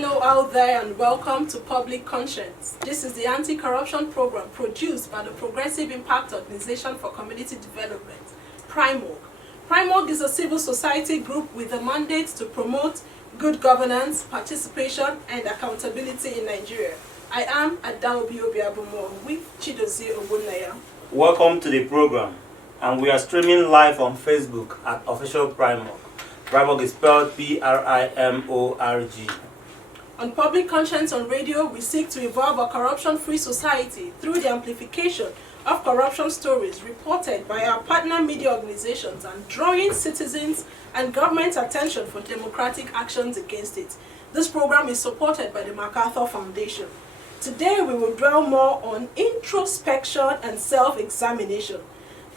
Hello out there and welcome to Public Conscience. This is the anti-corruption program produced by the Progressive Impact Organization for Community Development, PRIMOG. PRIMOG is a civil society group with a mandate to promote good governance, participation and accountability in Nigeria. I am Adaobi Obiabumo with Chidozie Ogbonnaya. Welcome to the program, and we are streaming live on Facebook at Official PRIMOG. PRIMOG is spelled P-R-I-M-O-R-G. On Public Conscience on Radio, we seek to evolve a corruption-free society through the amplification of corruption stories reported by our partner media organizations and drawing citizens and government attention for democratic actions against it. This program is supported by the MacArthur Foundation. Today, we will dwell more on introspection and self-examination.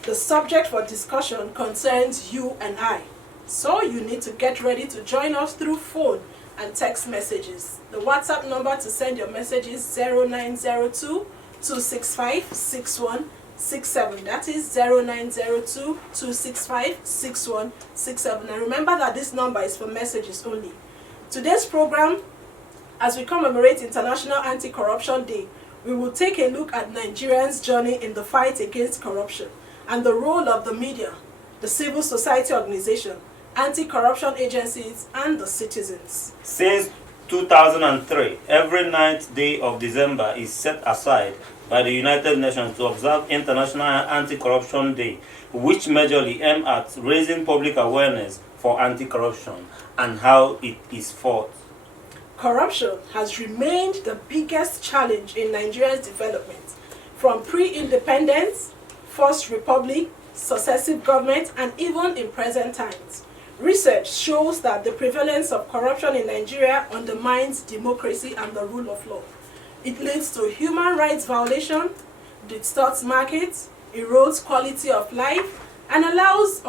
The subject for discussion concerns you and I. So you need to get ready to join us through phone and text messages. The WhatsApp number to send your message is 0902-265-6167. That is 0902-265-6167. And remember that this number is for messages only. Today's program, as we commemorate International Anti-Corruption Day, we will take a look at Nigerians' journey in the fight against corruption and the role of the media, the civil society organization, anti-corruption agencies, and the citizens. Since 2003, every 9th day of December is set aside by the United Nations to observe International Anti-Corruption Day, which majorly aims at raising public awareness for anti-corruption and how it is fought. Corruption has remained the biggest challenge in Nigeria's development, from pre-independence, First Republic, successive governments, and even in present times. Research shows that the prevalence of corruption in Nigeria undermines democracy and the rule of law. It leads to human rights violation, distorts markets, erodes quality of life, and allows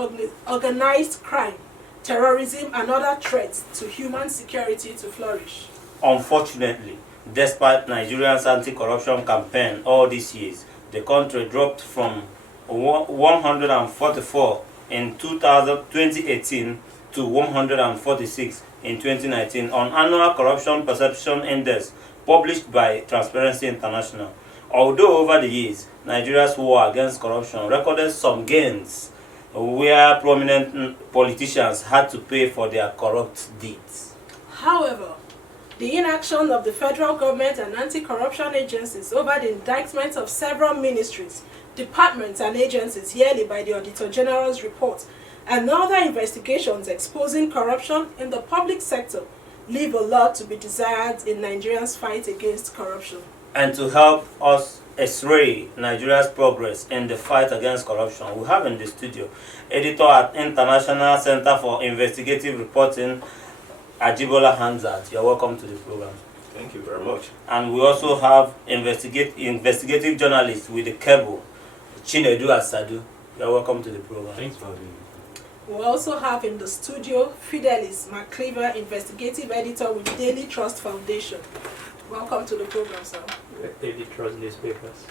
organized crime, terrorism, and other threats to human security to flourish. Unfortunately, despite Nigeria's anti-corruption campaign all these years, the country dropped from 144 in 2018 to 146 in 2019 on annual corruption perception index published by Transparency International. Although over the years, Nigeria's war against corruption recorded some gains where prominent politicians had to pay for their corrupt deeds. However, the inaction of the federal government and anti-corruption agencies over the indictment of several ministries, departments and agencies yearly by the Auditor General's report, and other investigations exposing corruption in the public sector leave a lot to be desired in Nigeria's fight against corruption. And to help us x-ray Nigeria's progress in the fight against corruption, we have in the studio editor at International Center for Investigative Reporting, Ajibola Hamzat. You're welcome to the program. Thank you very much. And we also have investigative journalist with the cable, Chinedu Asadu. You're welcome to the program. Thanks for having me. We also have in the studio Fidelis McCleaver, investigative editor with Daily Trust Foundation. Welcome to the program, sir. Daily Trust newspapers.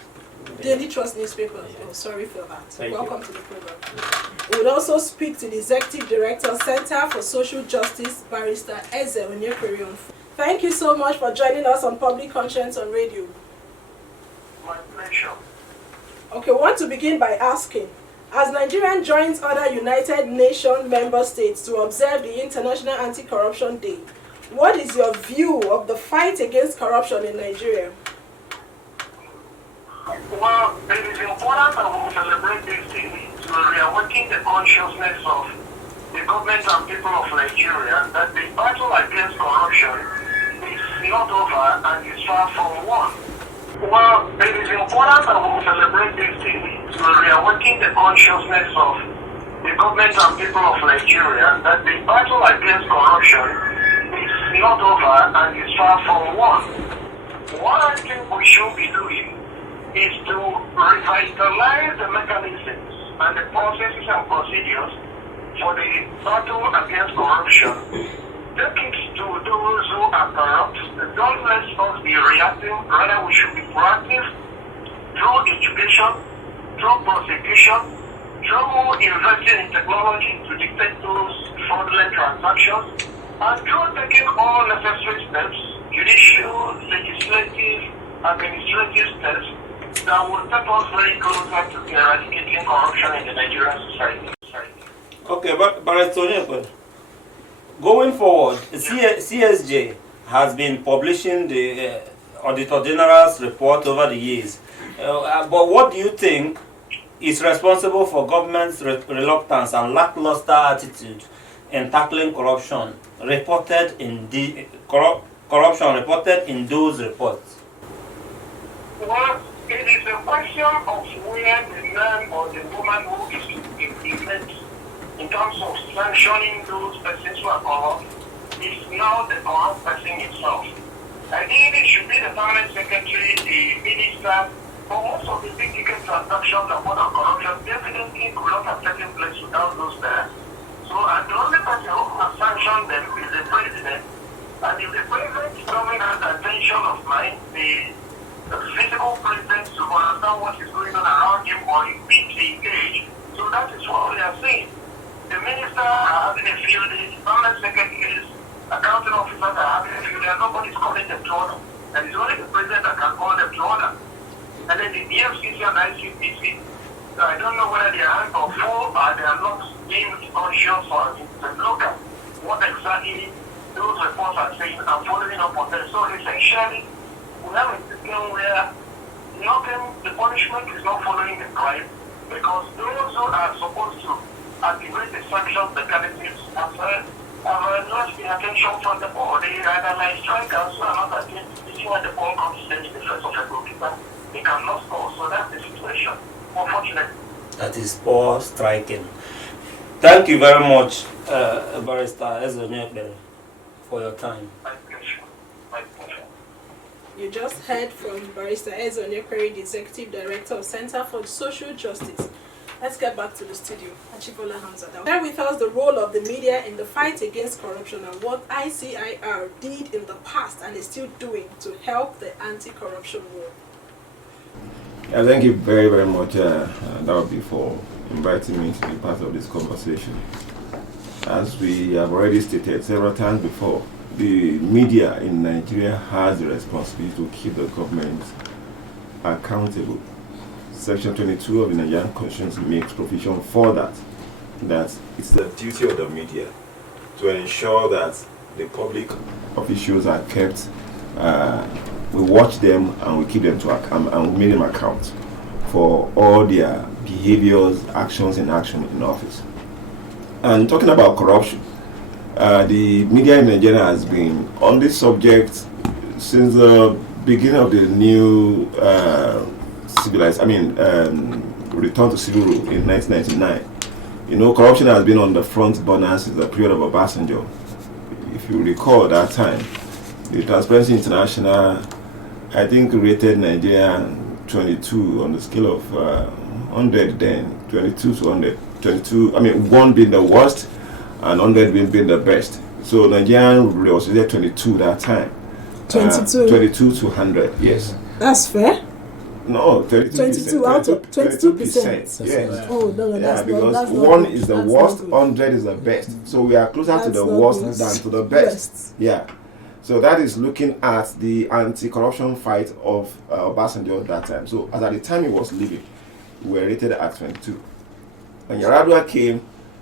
Daily Trust newspapers. Yeah. Oh, sorry for that. Thank Welcome you. to the program. We would also speak to the Executive Director, Center for Social Justice, Barrister Eze Onyekwerion. Thank you so much for joining us on Public Conscience on Radio. My pleasure. Okay, we want to begin by asking, as Nigeria joins other United Nations member states to observe the International Anti-Corruption Day, what is your view of the fight against corruption in Nigeria? Well, it is important that we celebrate this day to reawaken the consciousness of the government and people of Nigeria that the battle against corruption is not over and is far from won. Well, it is important that we celebrate this day to reawaken the consciousness of the government and people of Nigeria that the battle against corruption is not over and is far from won. What I think we should be doing is to revitalize the mechanisms and the processes and procedures for the battle against corruption. Take it to those who are corrupt. Don't let us be reacting, rather we should be proactive through education, through prosecution, through investing in technology to detect those fraudulent transactions, and through taking all necessary steps judicial, legislative, administrative steps that will take us very closer to eradicating corruption in the Nigerian society. Okay, but Barrister, going forward, CSJ has been publishing the Auditor General's report over the years. But what do you think is responsible for government's reluctance and lackluster attitude in tackling corruption reported in the corruption reported in those reports? Well, it is a question of where the man or the woman who is to implement in terms of sanctioning those persons who are corrupt is now the corrupt person himself. Ideally, it should be the permanent secretary, the minister, but most of the big ticket transactions and what are corruption definitely could not have taken place without those there. So, and the only person who can sanction them is the president. And if the president doesn't have the attention of mind, the physical president to understand what is going on around him or he beats the engage. So that is what we are seeing. The minister are having a field day, permanent secretaries, accounting officers are having a field day, and nobody's calling them to order. And it's only the president that can call them to order. And then the EFCC and ICPC, I don't know whether they are or full or they are not being conscious or to look at what exactly those reports are saying and following up on them. So essentially, we have a system where the punishment is not following the crime because those who are supposed to activate the sanction mechanisms have lost the attention from the ball. They either like strikers who are not attending when the ball comes in the face of a goalkeeper. They cannot score. So that's the situation, unfortunately. That is poor striking. Thank you very much, Barrister Ezonyekbere, for your time. My pleasure. My pleasure. You just heard from Barrister Ezonyekbere, the Executive Director of Center for Social Justice. Let's get back to the studio. Achibola Hamza. Share with us the role of the media in the fight against corruption and what ICIR did in the past and is still doing to help the anti-corruption war. Yeah, thank you very, very much, Dawabi, for inviting me to be part of this conversation. As we have already stated several times before, the media in Nigeria has the responsibility to keep the government accountable. Section 22 of the Nigerian Constitution makes provision for that it's the duty of the media to ensure that the public officials are kept, we watch them and we keep them to account and we make them account for all their behaviors, actions in office. And talking about corruption, the media in Nigeria has been on this subject since the beginning of the new return to civil rule in 1999. You know, corruption has been on the front burner since the period of Obasanjo. If you recall that time, the Transparency International, I think, rated Nigeria 22 on the scale of 100 then, 22 to 100. 22, 1 being the worst and 100 being the best. So Nigeria was rated 22 that time. 22? 22 to 100, yes. That's fair? No, 22 out of 22%. Yes. Oh, no, yeah, because 1 is the worst, 100 is the best. So we are closer to the worst than to the best. Yeah. So that is looking at the anti-corruption fight of Obasanjo at that time. So as at the time he was leaving, we were rated at 22. When Yaradua came,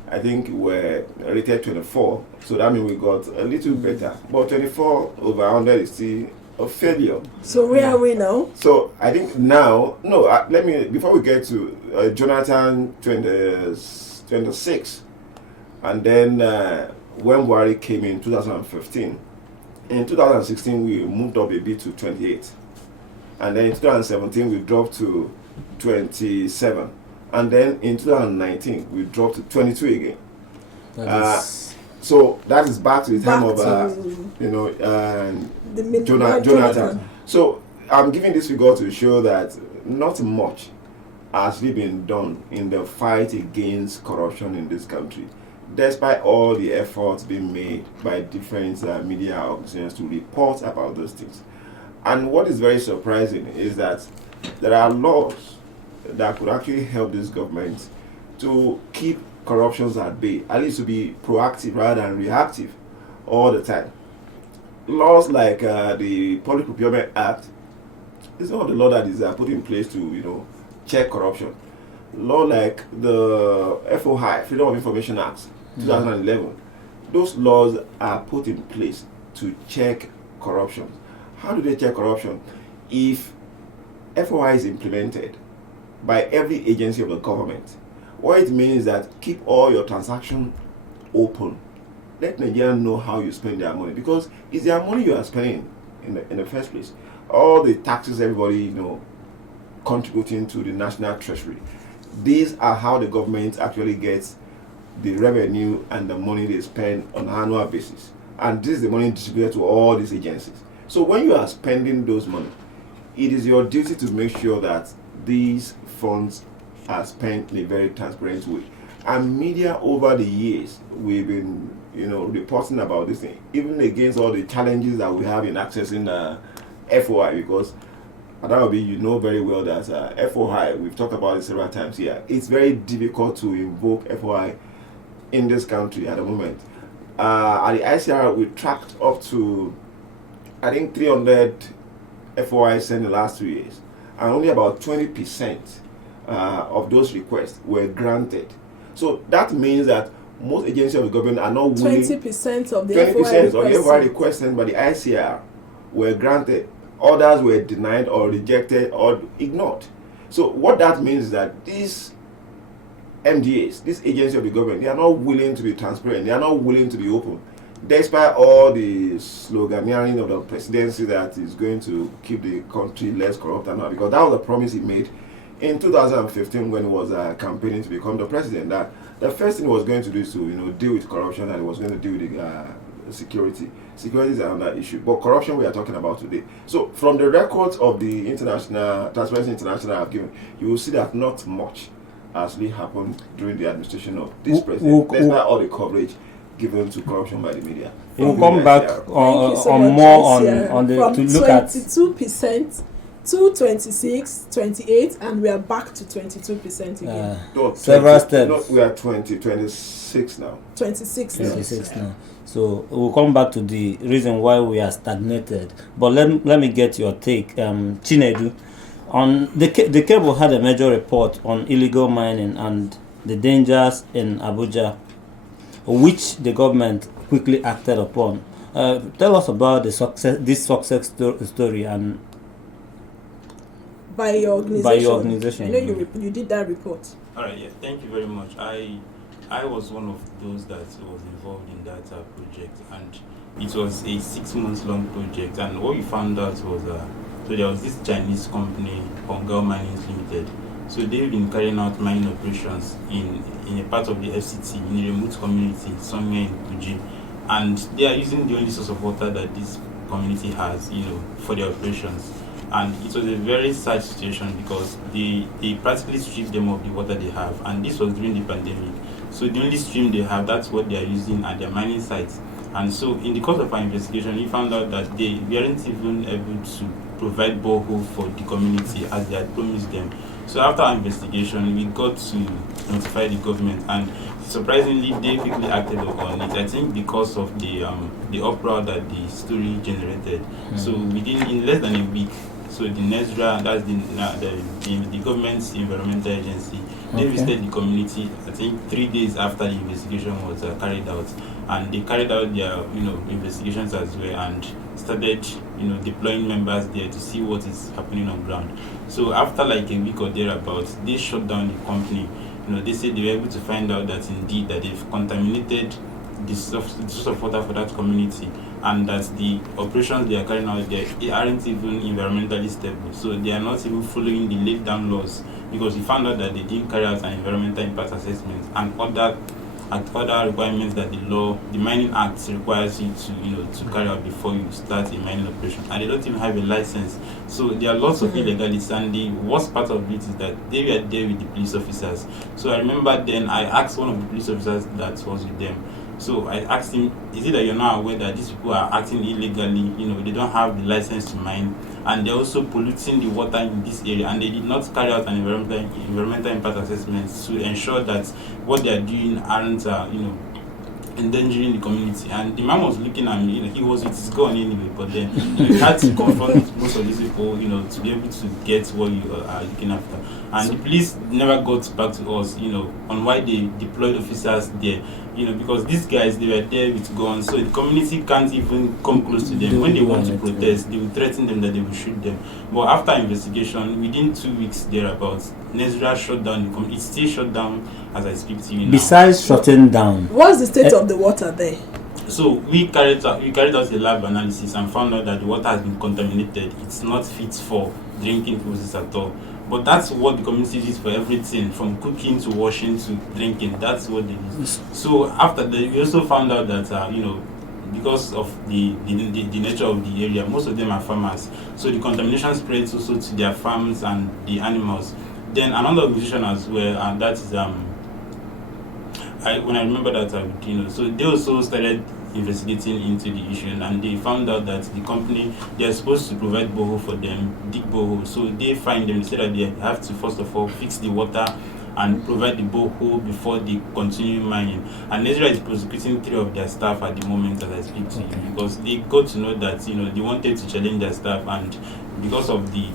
I think we were rated 24. So that means we got a little better. But 24 over 100 is still a failure. So where are we now? So I think now, let me, before we get to Jonathan 26, and then when Buhari came in 2015, in 2016 we moved up a bit to 28, and then in 2017 we dropped to 27, and then in 2019 we dropped to 22 again. So that is back to the time of Jonathan. So I'm giving this figure to show that not much has really been done in the fight against corruption in this country, despite all the efforts being made by different media organizations to report about those things. And what is very surprising is that there are laws that could actually help this government to keep corruptions at bay, at least to be proactive rather than reactive all the time. laws like the Public Procurement Act is not the law that is put in place to check corruption. Law like the FOI, Freedom of Information Act, 2011, those laws are put in place to check corruption. How do they check corruption? If FOI is implemented by every agency of the government, what it means is that keep all your transactions open. Let Nigerians know how you spend their money, because it's their money you are spending in the first place. All the taxes everybody contributing to the national treasury. These are how the government actually gets the revenue and the money they spend on an annual basis. And this is the money distributed to all these agencies. So when you are spending those money, it is your duty to make sure that these funds are spent in a very transparent way. And media over the years, we've been reporting about this thing, even against all the challenges that we have in accessing FOI, because Adaobi, you know very well that FOI, we've talked about it several times here, it's very difficult to invoke FOI in this country at the moment. At the ICR, we tracked up to, I think, 300 FOI sent in the last 2 years, and only about 20% of those requests were granted. So that means that most agencies of the government are not willing. 20% of the 20% of the FOI requests requests sent by the ICR were granted. Others were denied or rejected or ignored. So what that means is that these MDAs, these agencies of the government, they are not willing to be transparent. They are not willing to be open, despite all the sloganeering of the presidency that is going to keep the country less corrupt and all. Because that was a promise he made in 2015 when he was campaigning to become the president. That the first thing he was going to do is to deal with corruption, and he was going to deal with the security. Security is another issue, but corruption we are talking about today. So from the records of the Transparency International have given, you will see that not much actually happened during the administration of this president, despite all the coverage given to corruption by the media. We'll come back on more on the from to look at 22% to 26, 28, and we are back to 22% again. No, several 20, steps. No, we are 26 now. 26 now. 26 now. So we'll come back to the reason why we are stagnated. But let me get your take, Chinedu. On the cable had a major report on illegal mining and the dangers in Abuja, which the government quickly acted upon. Tell us about this success story and by your organization. I know you did that report. All right, yeah, thank you very much. I was one of those that was involved in that project, and it was a 6 months long project. And what we found out was so there was this Chinese company, Hongal Minings Limited. So they've been carrying out mining operations in a part of the FCT, in a remote community somewhere in Kuji, and they are using the only source of water that this community has, for their operations. And it was a very sad situation because they practically stripped them of the water they have, and this was during the pandemic. So the only stream they have, that's what they are using at their mining sites. And so in the course of our investigation, we found out that they weren't even able to provide borehole for the community as they had promised them. So after our investigation, we got to notify the government, and surprisingly, they quickly acted on it. I think because of the uproar that the story generated. Mm-hmm. So in less than a week, so the NESRA, that's the government's environmental agency, they visited the community, I think 3 days after the investigation was carried out. And they carried out their investigations as well and started deploying members there to see what is happening on ground. So after like a week or thereabouts, they shut down the company. They said they were able to find out that indeed that they've contaminated the source of water for that community, and that the operations they are carrying out there aren't even environmentally stable. So they are not even following the laid down laws, because we found out that they didn't carry out an environmental impact assessment and other requirements that the Mining Act requires you to carry out before you start a mining operation, and they don't even have a license. So there are lots of illegalities, and the worst part of it is that they were there with the police officers. So I remember then I asked one of the police officers that was with them. So I asked him, is it that you're not aware that these people are acting illegally? They don't have the license to mine, and they're also polluting the water in this area, and they did not carry out an environmental impact assessment to ensure that what they are doing aren't endangering the community. And the man was looking at me, he was with his gun anyway, but then we had to confront most of these people, to be able to get what you are looking after. And the police never got back to us, on why they deployed officers there, because these guys, they were there with guns, so the community can't even come close to them. When they want to protest, they will threaten them that they will shoot them. But after investigation, within 2 weeks thereabouts, Nigeria shut down the community. It's still shut down as I speak to you now. Besides shutting down, what's the state of the water there? So we carried out a lab analysis and found out that the water has been contaminated. It's not fit for drinking purposes at all. But that's what the community uses for everything, from cooking to washing to drinking. That's what they use. So after that, we also found out that because of the nature of the area, most of them are farmers. So the contamination spreads also to their farms and the animals. Then another organization as well, and that is when I remember that, so they also started investigating into the issue, and they found out that the company, they are supposed to provide borehole for them, dig borehole. So they find them, they say that they have to first of all fix the water and provide the borehole before they continue mining. And Nigeria is prosecuting 3 of their staff at the moment as I speak to you, because they got to know that they wanted to challenge their staff, and because of the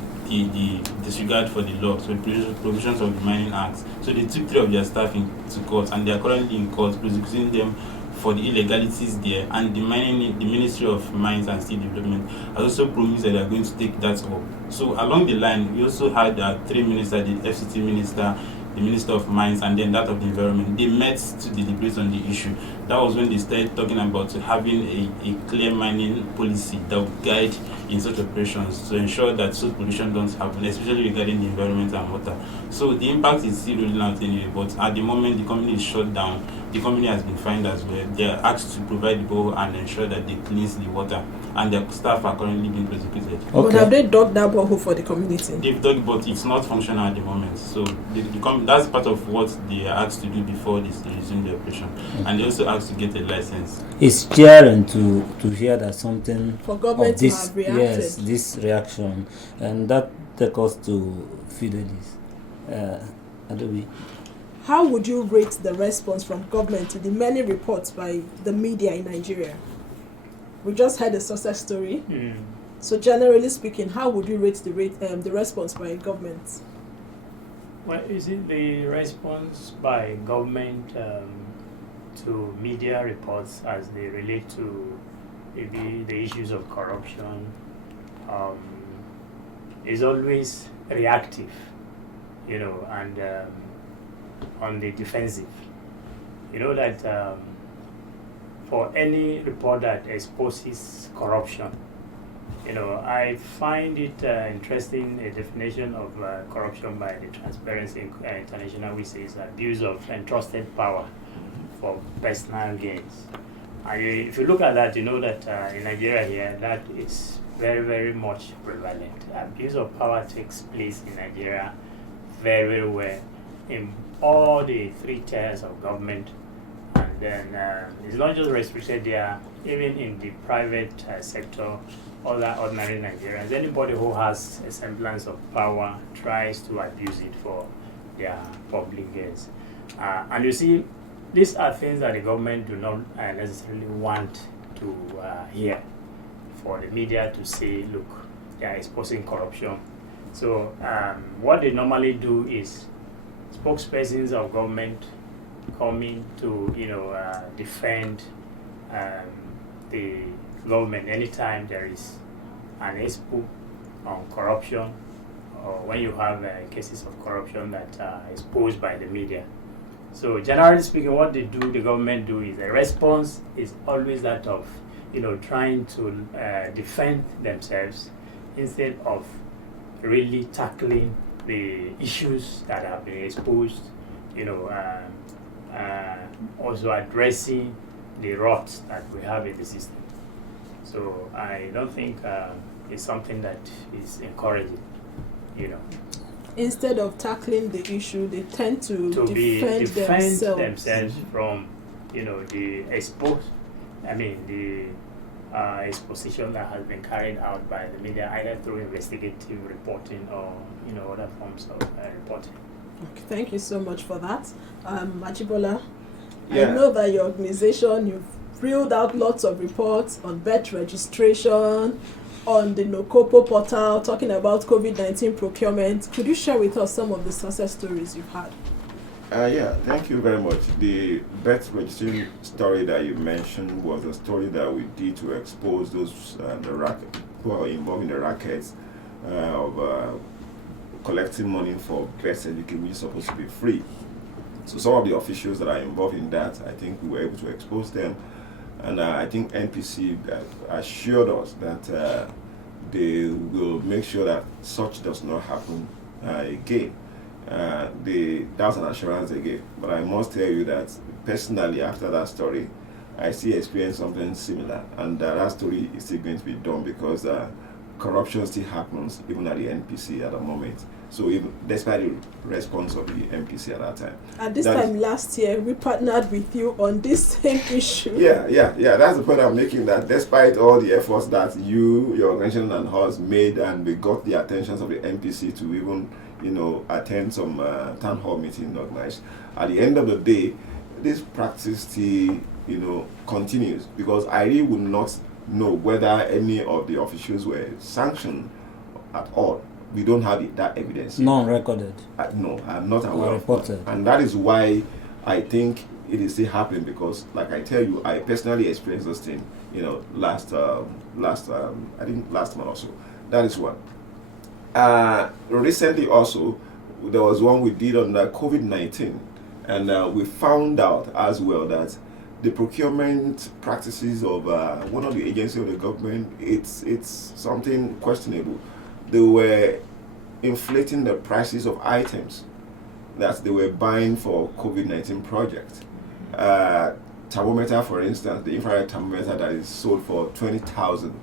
disregard for the law, so the provisions of the Mining Act. So they took 3 of their staff into court, and they are currently in court prosecuting them for the illegalities there. And the Ministry of Mines and Steel Development has also promised that they are going to take that up. So along the line, we also had 3 ministers, the FCT minister, the Minister of Mines, and then that of the Environment. They met to deliberate on the issue. That was when they started talking about having a clear mining policy that would guide in such operations to ensure that such pollution don't happen, especially regarding the environment and water. So the impact is still rolling out anyway, but at the moment the company is shut down. The company has been fined as well. They are asked to provide the borehole and ensure that they cleanse the water, and their staff are currently being prosecuted. Okay. But have they dug that borehole for the community? They've dug, but it's not functional at the moment. So that's part of what they are asked to do before they resume the operation. And they also asked to get a license. It's cheering to hear that something for government of this, to have reacted. Yes, this reaction, and that takes us to Fidelis. Adobe. How would you rate the response from government to the many reports by the media in Nigeria? We just had a success story. So generally speaking, how would you rate the response by government? Well, is it the response by government to media reports as they relate to maybe the issues of corruption is always reactive, and on the defensive. That for any report that exposes corruption, I find it interesting, a definition of corruption by the Transparency International, which says abuse of entrusted power for personal gains. And if you look at that, that in Nigeria here, that is very, very much prevalent. Abuse of power takes place in Nigeria very, very well in all the 3 tiers of government. And then it's not just restricted there, even in the private sector, other ordinary Nigerians. Anybody who has a semblance of power tries to abuse it for their public gains. And you see, these are things that the government do not necessarily want to hear. For the media to say, look, they are exposing corruption. So what they normally do is spokespersons of government coming to defend the government anytime there is an expo on corruption, or when you have cases of corruption that are exposed by the media. So generally speaking, what the government do is the response is always that of trying to defend themselves instead of really tackling the issues that have been exposed, also addressing the rot that we have in the system. So I don't think it's something that is encouraging, Instead of tackling the issue, they tend to defend themselves from, the exposition that has been carried out by the media, either through investigative reporting or other forms of reporting. Okay, thank you so much for that, Ajibola. I know that your organization, you've reeled out lots of reports on birth registration, on the NOCOPO portal, talking about COVID-19 procurement. Could you share with us some of the success stories you've had? Yeah, thank you very much. The birth registration story that you mentioned was a story that we did to expose those who are involved in the rackets of collecting money for birth certificate, which is supposed to be free. So some of the officials that are involved in that, I think we were able to expose them, and I think NPC assured us that they will make sure that such does not happen again. That's an assurance again. But I must tell you that personally, after that story, I still experienced something similar, and that story is still going to be done because corruption still happens even at the NPC at the moment. So even despite the response of the NPC at that time. At this time last year, we partnered with you on this same issue. Yeah. That's the point I'm making, that despite all the efforts that you, your organization and us made, and we got the attentions of the NPC to even, attend some town hall meeting organized, at the end of the day, this practice still, continues, because I really would not know whether any of the officials were sanctioned at all. We don't have that evidence. Non-recorded. No, I'm not aware of reported. And that is why I think it is still happening, because, like I tell you, I personally experienced this thing, last month or so. That is one. Recently also, there was one we did on COVID-19, and we found out as well that the procurement practices of one of the agencies of the government, it's something questionable. They were inflating the prices of items that they were buying for COVID-19 projects. Thermometer, for instance, the infrared thermometer that is sold for 20,000,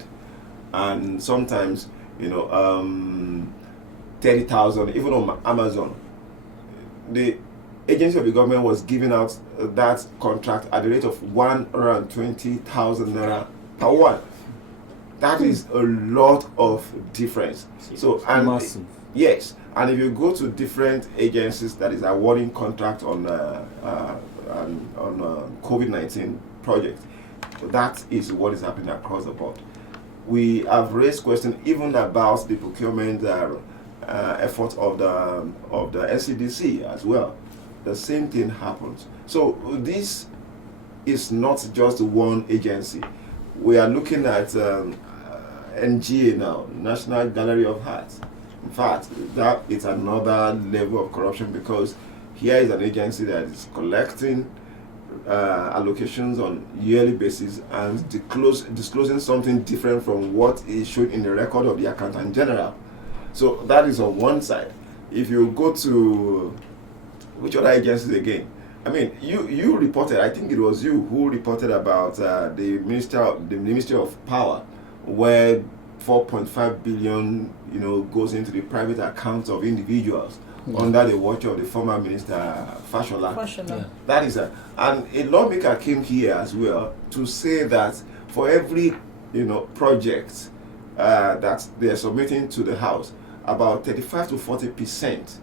and sometimes 30,000, even on Amazon. The agency of the government was giving out that contract at the rate of 120,000 naira per one. That is a lot of difference. So, and massive. Yes, and if you go to different agencies that is awarding contract on COVID-19 projects, that is what is happening across the board. We have raised questions even about the procurement effort of the NCDC as well. The same thing happens. So this is not just one agency. We are looking at NGA now, National Gallery of Art. In fact, that is another level of corruption, because here is an agency that is collecting allocations on yearly basis and disclosing something different from what is shown in the record of the Accountant General. So that is on one side. If you go to which other agencies again? I mean, you reported, I think it was you who reported about the Ministry of Power, where 4.5 billion, goes into the private accounts of individuals under the watch of the former minister Fashola. Yeah. That is and a lawmaker came here as well to say that for every project that they are submitting to the House, about 35 to 40%,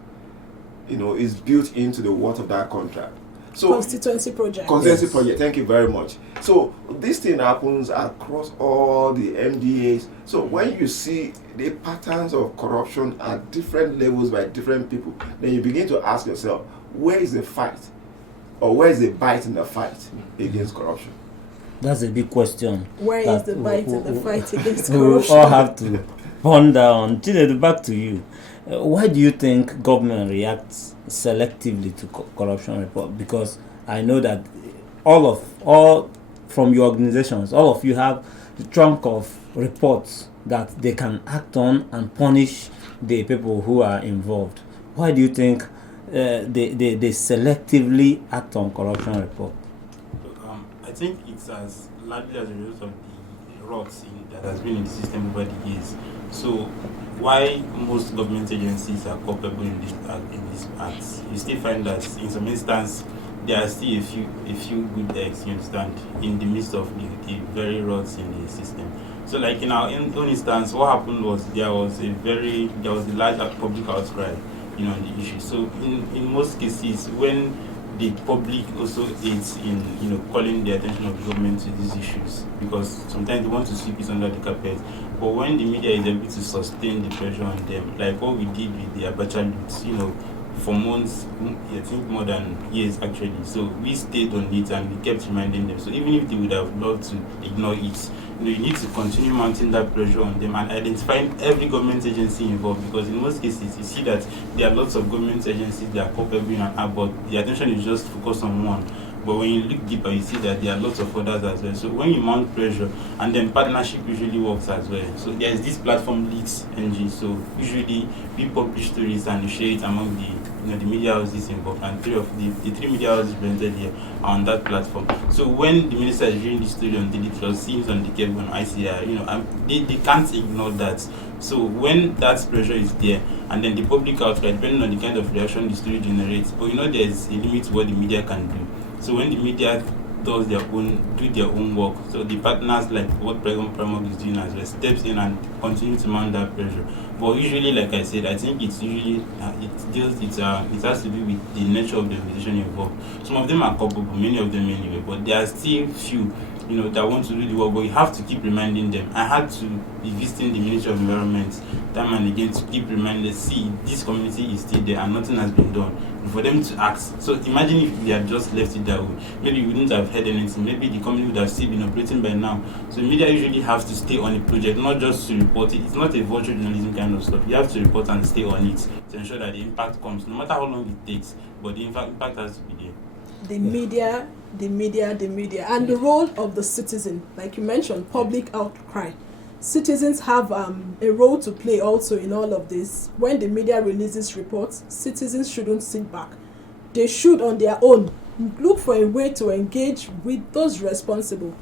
is built into the worth of that contract. So Constituency project. Project. Thank you very much. So this thing happens across all the MDAs. So when you see the patterns of corruption at different levels by different people, then you begin to ask yourself, where is the fight, or where is the bite in the fight against corruption? That's a big question. Where is the bite in the fight against We corruption? all have to ponder on. Chinedu, back to you. Why do you think government reacts selectively to corruption report? Because I know that all from your organizations, all of you have the trunk of reports that they can act on and punish the people who are involved. Why do you think they selectively act on corruption report? I think it's as largely as a result of the rots that has been in the system over the years. So why most government agencies are culpable in this acts, you still find that in some instances there are still a few good eggs, you understand, in the midst of the very rots in the system. So like in our own instance, what happened was there was a large public outcry, on the issue. So in most cases, when the public also aids in calling the attention of the government to these issues, because sometimes they want to sweep it under the carpet. But when the media is able to sustain the pressure on them, like what we did with the Abacha youths, for months, I think more than years actually. So we stayed on it and we kept reminding them. So even if they would have loved to ignore it, you need to continue mounting that pressure on them and identifying every government agency involved, because in most cases you see that there are lots of government agencies that are culpable and but the attention is just focused on one. But when you look deeper, you see that there are lots of others as well. So when you mount pressure, and then partnership usually works as well. So there's this platform Leaks NG. So usually we publish stories and we share it among the media houses involved, and the three media houses presented here are on that platform. So when the minister is reading the story on Daily Trust, scenes on the cable on ICR, they can't ignore that. So when that pressure is there, and then the public outcry, depending on the kind of reaction the story generates, but there's a limit to what the media can do. So when the media do their own work, so the partners, like what President Pramog is doing as well, steps in and continue to mount that pressure. But usually, like I said, I think it's usually it has to do with the nature of the organization involved. Some of them are culpable, many of them anyway, but there are still few that want to do the work, but you have to keep reminding them. I had to be visiting the Ministry of Environment time and again to keep reminding, see, this community is still there and nothing has been done, for them to act. So imagine if they had just left it that way. Maybe we wouldn't have heard anything. Maybe the company would have still been operating by now. So media usually have to stay on a project, not just to report it. It's not a virtual journalism kind of stuff. You have to report and stay on it to ensure that the impact comes, no matter how long it takes, but the impact has to be there. The media, and the role of the citizen, like you mentioned, public outcry. Citizens have a role to play also in all of this. When the media releases reports, citizens shouldn't sit back. They should, on their own, look for a way to engage with those responsible.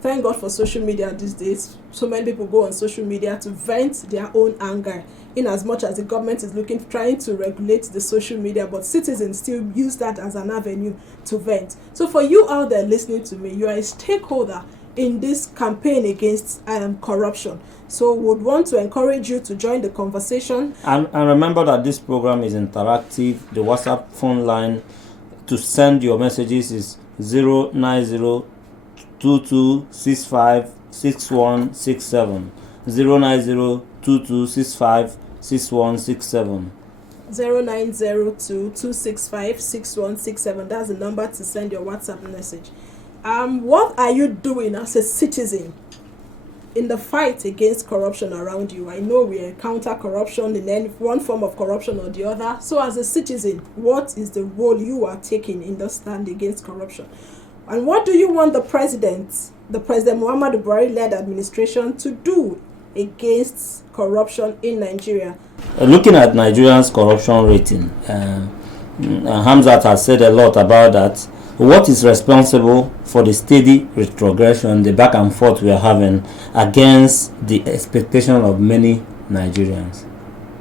Thank God for social media these days. So many people go on social media to vent their own anger, in as much as the government is trying to regulate the social media, but citizens still use that as an avenue to vent. So for you out there listening to me, you are a stakeholder in this campaign against corruption. So would want to encourage you to join the conversation. And remember that this program is interactive. The WhatsApp phone line to send your messages is 09022656167. 09022656167. 09022656167. That's the number to send your WhatsApp message. What are you doing as a citizen in the fight against corruption around you? I know we encounter corruption in any one form of corruption or the other. So as a citizen, what is the role you are taking in the stand against corruption? And what do you want the President Muhammadu Buhari-led administration to do against corruption in Nigeria? Looking at Nigeria's corruption rating, Hamzat has said a lot about that. What is responsible for the steady retrogression, the back and forth we are having against the expectation of many Nigerians?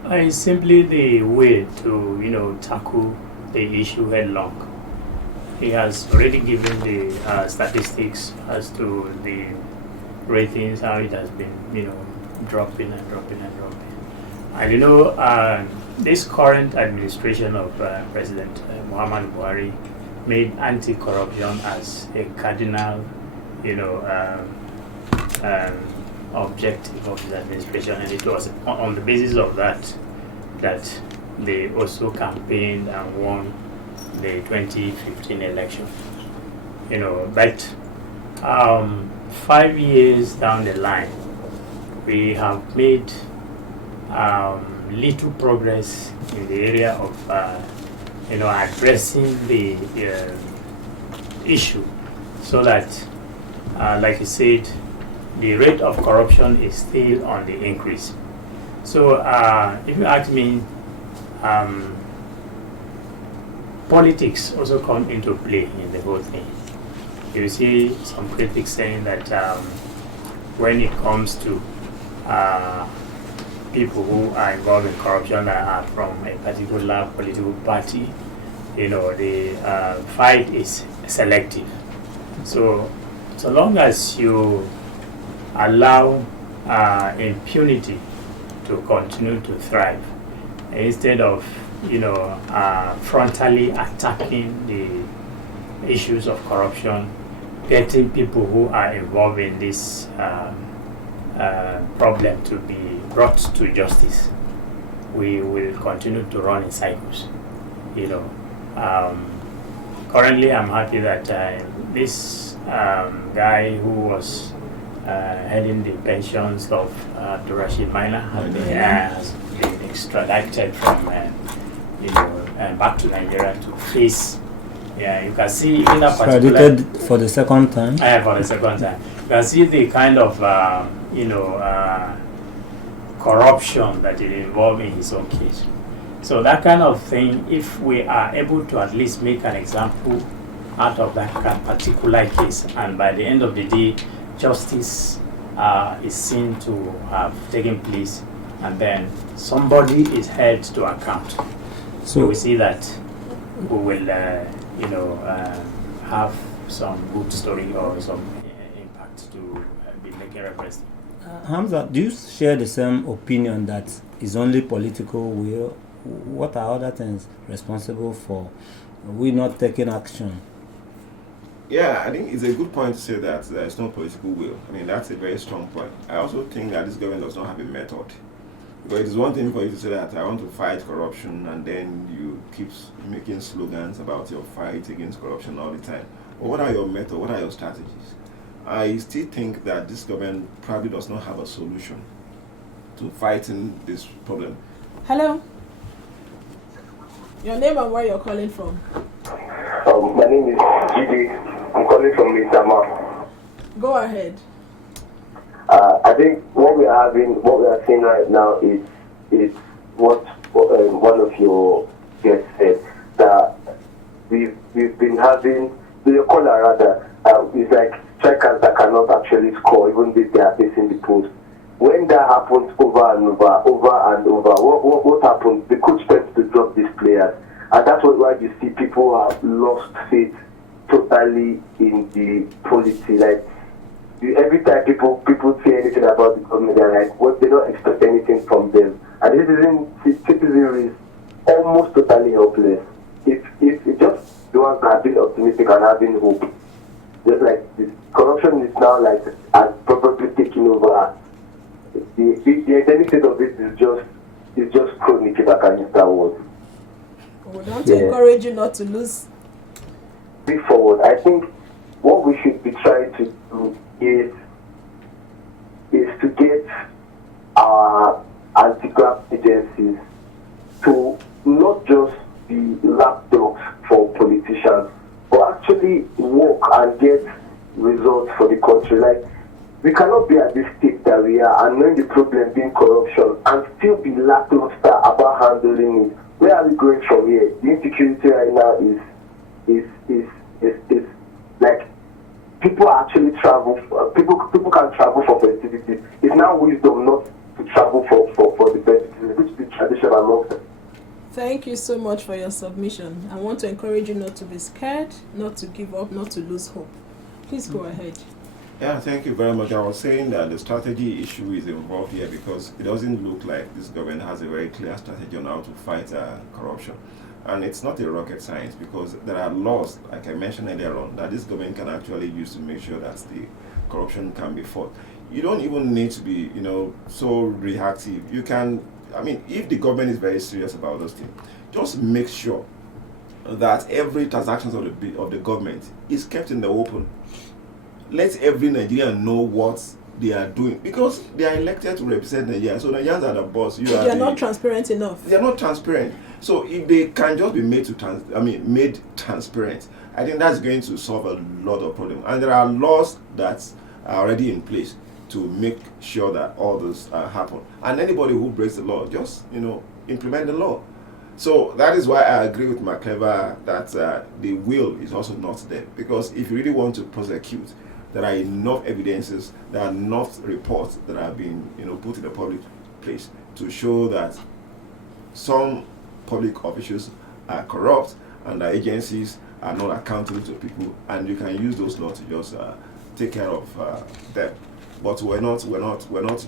It's simply the way to tackle the issue headlong. He has already given the statistics as to the ratings, how it has been dropping. And this current administration of President Muhammadu Buhari made anti-corruption as a cardinal, objective of his administration, and it was on the basis of that they also campaigned and won the 2015 election. But 5 years down the line, we have made little progress in the area of addressing the issue, so that, like you said, the rate of corruption is still on the increase. So, if you ask me, politics also come into play in the whole thing. You see some critics saying that when it comes to people who are involved in corruption that are from a particular political party, the fight is selective. So long as you allow impunity to continue to thrive, instead of frontally attacking the issues of corruption, getting people who are involved in this problem to be brought to justice. We will continue to run in cycles. Currently, I'm happy that this guy who was heading the pensions of Abdurrashid Maina has been extradited from back to Nigeria to face. Yeah, you can see in that particular. Extradited for the second time. For the second time, you can see the kind of corruption that is involved in his own case. So that kind of thing, if we are able to at least make an example out of that particular case, and by the end of the day, justice is seen to have taken place, and then somebody is held to account. So we see that we will, have some good story or some impact to be making reference. Hamza, do you share the same opinion that is only political will? What are other things responsible for we not taking action? Yeah, I think it's a good point to say that there is no political will. I mean, that's a very strong point. I also think that this government does not have a method. Because it is one thing for you to say that I want to fight corruption, and then you keep making slogans about your fight against corruption all the time. But what are your methods? What are your strategies? I still think that this government probably does not have a solution to fighting this problem. Hello. Your name and where you're calling from? My name is Gigi. I'm calling from Mitama. Go ahead. I think what we are seeing right now is what one of your guests said, that we've been having the caller rather. It's like strikers that cannot actually score even if they are facing the post. When that happens over and over, what happens? The coach tends to drop these players, and that's why you see people have lost faith totally in the policy. Like every time people say anything about the government, they're like, what, they don't expect anything from them, and citizenry is almost totally helpless. If just the ones that have been optimistic and having hope, just like this corruption is now like has probably taken over. The endemic of it is just chronic, if I can use that word. We want to encourage you not to lose. Be forward. I think what we should be trying to do is to get our anti-graft agencies to not just be lapdogs for politicians, but actually work and get results for the country. Like, we cannot be at this state that we are and knowing the problem being corruption and still be lackluster about handling it. Where are we going from here? The insecurity right now is like people actually travel. People can travel for festivities. It's now wisdom not to travel for the festivities, which is the tradition amongst them. Thank you so much for your submission. I want to encourage you not to be scared, not to give up, not to lose hope. Please go ahead. Yeah, thank you very much. I was saying that the strategy issue is involved here because it doesn't look like this government has a very clear strategy on how to fight corruption. And it's not a rocket science because there are laws, like I mentioned earlier on, that this government can actually use to make sure that the corruption can be fought. You don't even need to be, so reactive. You can, if the government is very serious about those things, just make sure that every transaction of the government is kept in the open. Let every Nigerian know what they are doing because they are elected to represent Nigeria. So Nigerians are the boss. They are not transparent enough. They are not transparent. So if they can just be made transparent, I think that's going to solve a lot of problems. And there are laws that are already in place to make sure that all this happen. And anybody who breaks the law, just implement the law. So that is why I agree with MacArthur that the will is also not there. Because if you really want to prosecute, there are enough evidences, there are enough reports that have been put in the public place to show that some public officials are corrupt and the agencies are not accountable to people, and you can use those laws to just take care of them. But we're not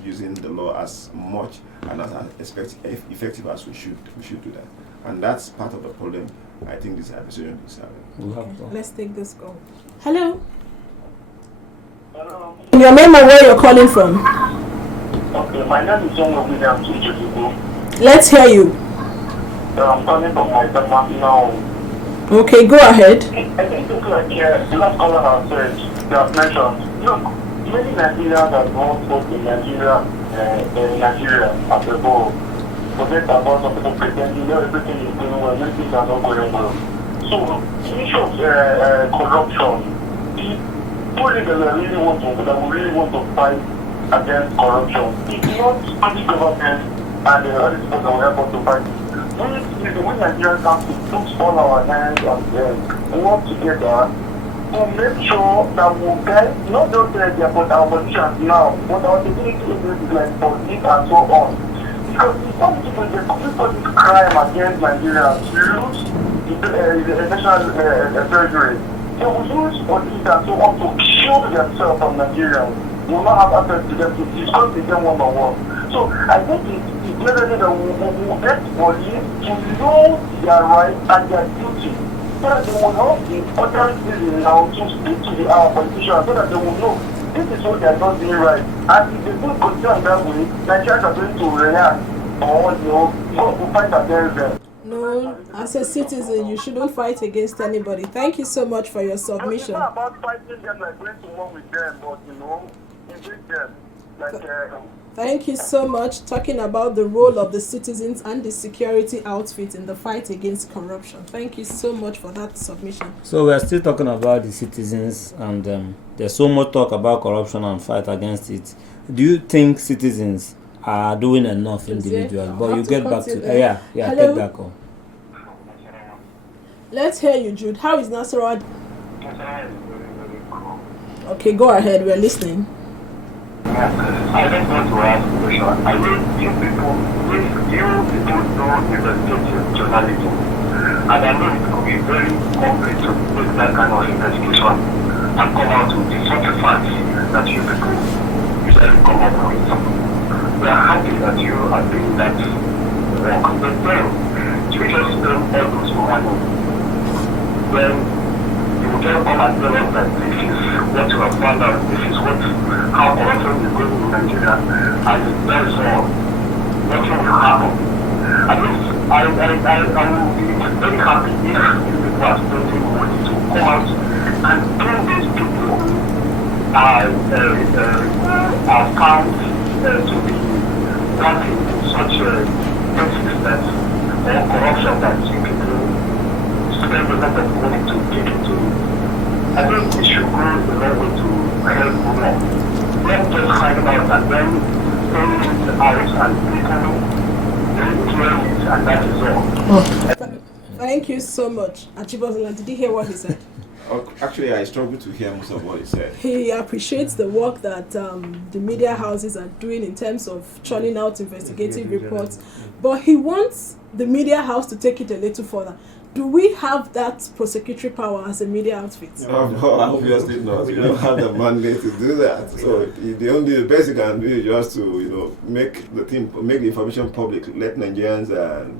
using the law as much and as effective as we should do that. And that's part of the problem I think this administration is having. Okay, let's take this call. Hello. Hello. Your name and where you're calling from? Okay, my name is John Williams. Let's hear you. I'm calling from my family now. Okay, go ahead. I think it's like the last caller has said, they have mentioned, look, many Nigerians have not spoke in Nigeria as a whole. Forget about some people pretending everything is going well, many things are not going well. So, the issue of corruption, the people that we really want to fight against corruption, it's not only government and all these people that will help us to fight. We Nigerians have to put all our hands and work together to make sure that we get not just our politicians now, but our security agencies like police and so on. Because some people, they commit all this crime against Nigerians, lose the national treasury. So we use police and so on to shield themselves from Nigerians. We will not have access to them to discuss with them one on one. So I think it's necessary that we get police to know their rights and their duty, so that they will have the other citizens now to speak to our politicians, so that they will know this is what they are not doing right. And if they don't continue that way, Nigerians are going to react or go to fight against them. No, as a citizen, you shouldn't fight against anybody. Thank you so much for your submission. It's not about fighting them like going to war with them, but engage them. Thank you so much. Talking about the role of the citizens and the security outfit in the fight against corruption. Thank you so much for that submission. So we are still talking about the citizens, and there's so much talk about corruption and fight against it. Do you think citizens are doing enough individually? But you get back to Hello? take that call. Let's hear you, Jude. How is Nasarawa? Okay, go ahead. We're listening. I just want to ask a question. I mean, you people know investigative journalism, and I know it could be very complex to make that kind of investigation and come out with the sort of facts that you people usually come up with. We are happy that you are doing that work, but then you just spend all those money when you will just come and tell us that this is what you have found out, this is how corruption is going in Nigeria, and that is all. Nothing will happen. At least I will be very happy if you people are spending money to come out and bring these people are found to be working in such basic steps or corruption that you people spend a lot of money to get into. I think we should go a long way to help more. Not just find out and then bring it out and people doing it, and that is all. Thank you so much. Achibozala, did you hear what he said? Actually, I struggle to hear most of what he said. He appreciates the work that the media houses are doing in terms of churning out investigative reports, but he wants the media house to take it a little further. Do we have that prosecutory power as a media outfit? No, obviously not. We don't have the mandate to do that. So the best you can do is just to make the information public, let Nigerians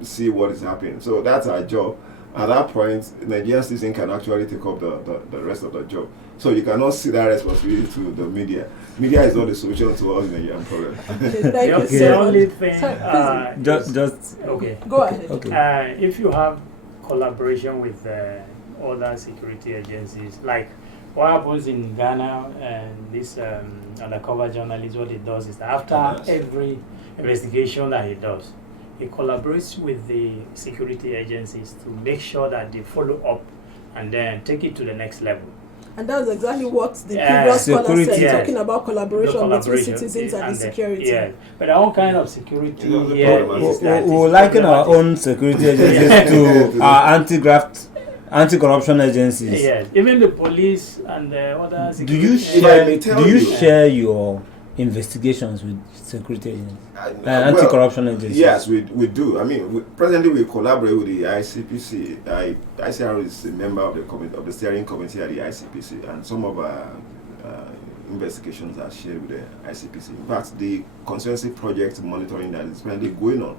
see what is happening. So that's our job. At that point, Nigerian citizens can actually take up the rest of the job. So you cannot see that responsibility to the media. Media is not the solution to all the Nigerian problems. Thank you The so only much. thing, Sorry, Just okay. go ahead. okay. If you have collaboration with other security agencies, like what happens in Ghana, and this undercover journalist, what he does is that after every investigation that he does, he collaborates with the security agencies to make sure that they follow up and then take it to the next level. And that's exactly what the previous caller said, yes. talking about collaboration between citizens and the security. Yeah, but our own kind of security the here problem is that we liken our own security agencies to our anti-corruption agencies. Yes, even the police and the other Do you security share your investigations with security agencies, anti-corruption agencies? Yes, we do. I mean, presently we collaborate with the ICPC. ICR is a member of the steering committee at the ICPC, and some of our investigations are shared with the ICPC. In fact, the constituency project monitoring that is currently going on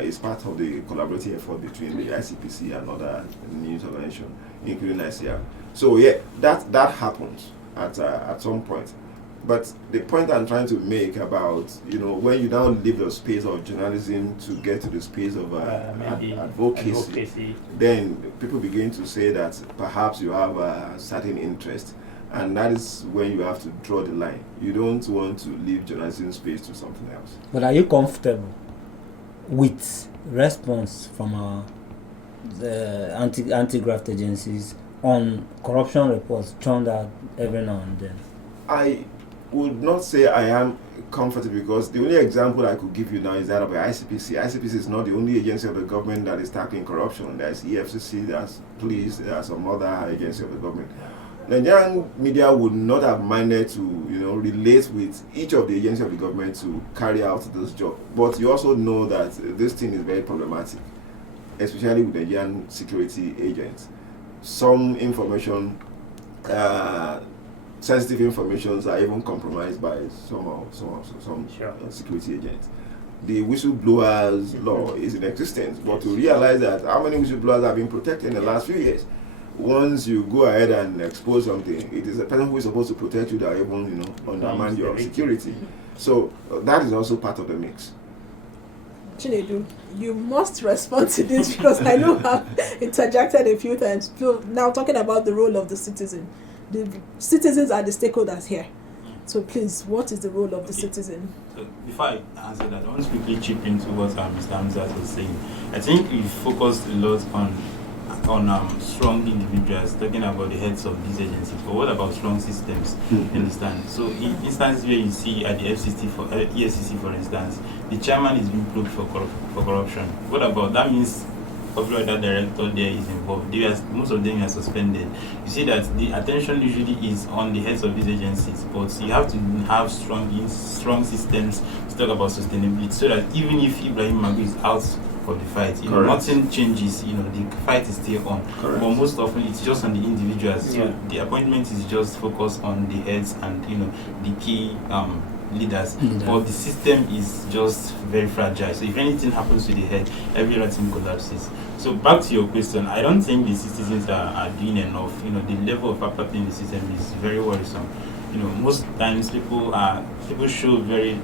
is part of the collaborative effort between the ICPC and other news organizations, including ICR. So yeah, that happens at some point. But the point I'm trying to make about, when you now leave the space of journalism to get to the space of advocacy, then people begin to say that perhaps you have a certain interest, and that is when you have to draw the line. You don't want to leave journalism space to something else. But are you comfortable with response from the anti-graft agencies on corruption reports churned out every now and then? I would not say I am comfortable, because the only example I could give you now is that of the ICPC. ICPC is not the only agency of the government that is tackling corruption. There's EFCC, there's police, there's some other agency of the government. Nigerian media would not have minded to, relate with each of the agencies of the government to carry out this job. But you also know that this thing is very problematic, especially with Nigerian security agents. Some information, sensitive informations are even compromised by some security agents. The whistleblowers law is in existence, but to realize that how many whistleblowers have been protected in the last few years. Once you go ahead and expose something, it is the person who is supposed to protect you that even undermine your security. So that is also part of the mix. Chinedu, you must respond to this, because I know I've interjected a few times. So now talking about the role of the citizen. The citizens are the stakeholders here. So please, what is the role of the citizen? So before I answer that, I want to quickly chip into what Mr. Hamzat was saying. I think we focused a lot on strong individuals, talking about the heads of these agencies. But what about strong systems? You understand? So in instances where you see at the EFCC, for instance, the chairman is being probed for corruption. What about that? Means every other director there is involved. Most of them are suspended. You see that the attention usually is on the heads of these agencies, but you have to have strong systems to talk about sustainability, so that even if Ibrahim Magu is out of the fight, nothing changes. The fight is still on. Correct. But most often it's just on the individuals. So the appointment is just focused on the heads and the key leaders. But the system is just very fragile. So if anything happens to the head, every other thing collapses. So back to your question, I don't think the citizens are doing enough. The level of apathy in the system is very worrisome. Most times people show very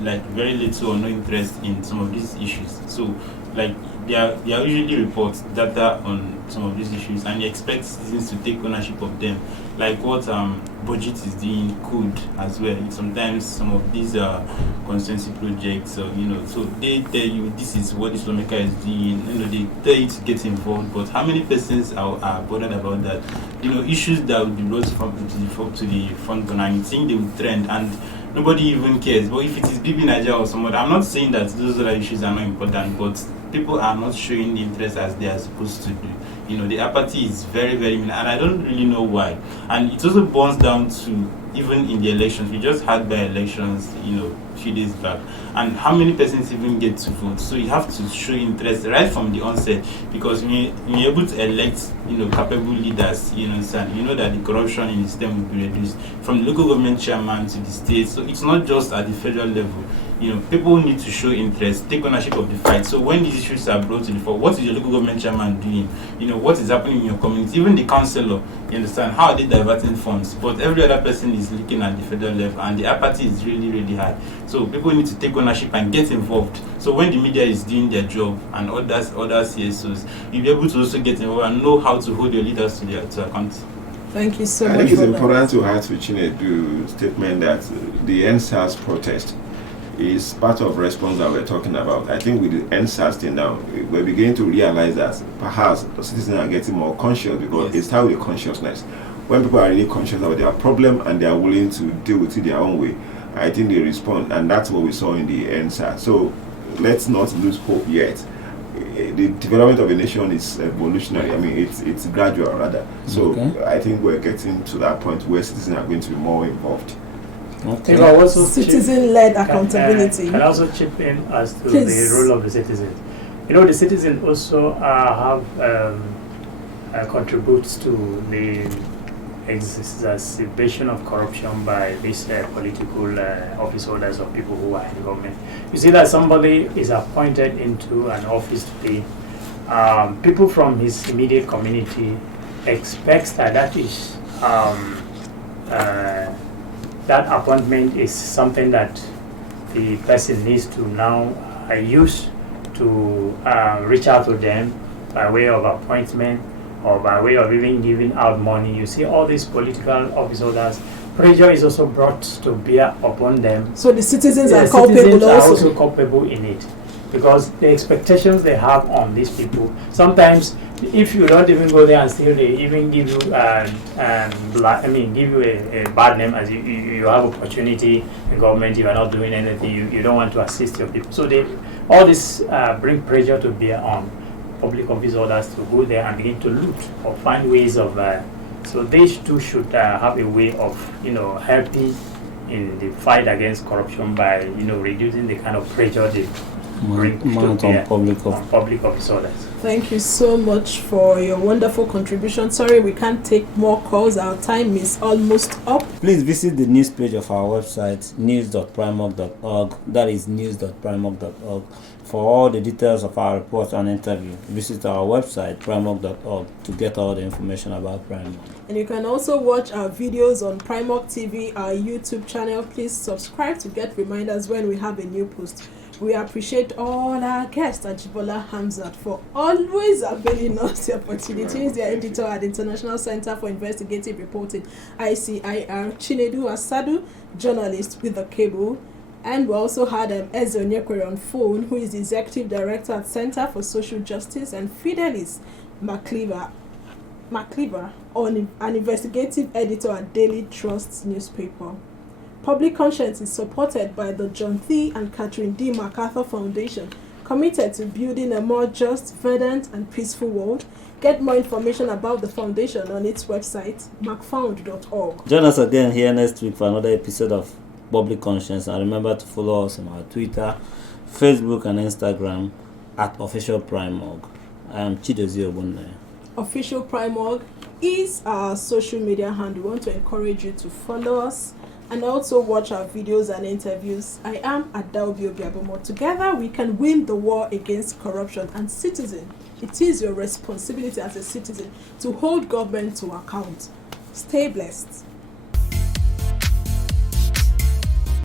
little or no interest in some of these issues. So there are usually reports, data on some of these issues, and you expect citizens to take ownership of them. Like what Budget is doing could as well. Sometimes some of these constituency projects, so they tell you this is what this lawmaker is doing. They tell you to get involved, but how many persons are bothered about that? Issues that would be brought to the front burner, and you think they will trend, and nobody even cares. But if it is BB Nigeria or somewhere, I'm not saying that those other issues are not important, but people are not showing the interest as they are supposed to do. The apathy is very, very minimal, and I don't really know why. And it also boils down to even in the elections. We just had by-elections, a few days back. And how many persons even get to vote? So you have to show interest right from the onset, because when you're able to elect, capable leaders, you know that the corruption in the system will be reduced from the local government chairman to the state. So it's not just at the federal level. People need to show interest, take ownership of the fight. So when these issues are brought to the fore, what is your local government chairman doing? What is happening in your community? Even the councillor, you understand, how are they diverting funds? But every other person is looking at the federal level, and the apathy is really, really high. So people need to take ownership and get involved. So when the media is doing their job and other CSOs, you'll be able to also get involved and know how to hold your leaders to account. Thank you so much. I think it's important to add to Chinedu's statement that the NSAS protest is part of response that we're talking about. I think with the NSAS thing now, we're beginning to realize that perhaps the citizens are getting more conscious, because it starts with consciousness. When people are really conscious about their problem and they are willing to deal with it their own way, I think they respond, and that's what we saw in the NSAS. So let's not lose hope yet. The development of a nation is evolutionary. I mean, it's gradual rather. So I think we're getting to that point where citizens are going to be more involved. Okay. Citizen-led accountability. Can I also chip in as to the role of the citizen? The citizen also contributes to the exacerbation of corruption by these political office holders or people who are in government. You see that somebody is appointed into an office today, people from his immediate community expects that is that appointment is something that the person needs to now use to reach out to them by way of appointment or by way of even giving out money. You see all these political office holders, pressure is also brought to bear upon them. So the citizens The are culpable citizens are also. also culpable in it, because the expectations they have on these people, sometimes if you don't even go there and still they even give you give you a bad name, as you have opportunity in government, you are not doing anything, you don't want to assist your people. So all this bring pressure to bear on public office holders to go there and begin to loot or find ways of so they too should have a way of helping in the fight against corruption by reducing the kind of pressure they bring to bear on public office holders. Thank you so much for your wonderful contribution. Sorry we can't take more calls, our time is almost up. Please visit the news page of our website, news.primark.org. That is news.primark.org. For all the details of our reports and interview, visit our website, primark.org, to get all the information about Primark. And you can also watch our videos on Primark TV, our YouTube channel. Please subscribe to get reminders when we have a new post. We appreciate all our guests, Ajibola Hamzat, for always availing us the opportunities. The editor at International Center for Investigative Reporting, ICIR, Chinedu Asadu, journalist with the cable. And we also had Eze Onyekwere on phone, who is the Executive Director at Center for Social Justice, and Fidelis McCleaver, an investigative editor at Daily Trust newspaper. Public Conscience is supported by the John T. and Catherine D. MacArthur Foundation, committed to building a more just, verdant, and peaceful world. Get more information about the foundation on its website, macfound.org. Join us again here next week for another episode of Public Conscience, and remember to follow us on our Twitter, Facebook, and Instagram at Official Primark. I am Chidozie Ogbonne. Official Primark is our social media handle. We want to encourage you to follow us and also watch our videos and interviews. I am Adaobi Obiabomo. Together we can win the war against corruption. And citizen, it is your responsibility as a citizen to hold government to account. Stay blessed.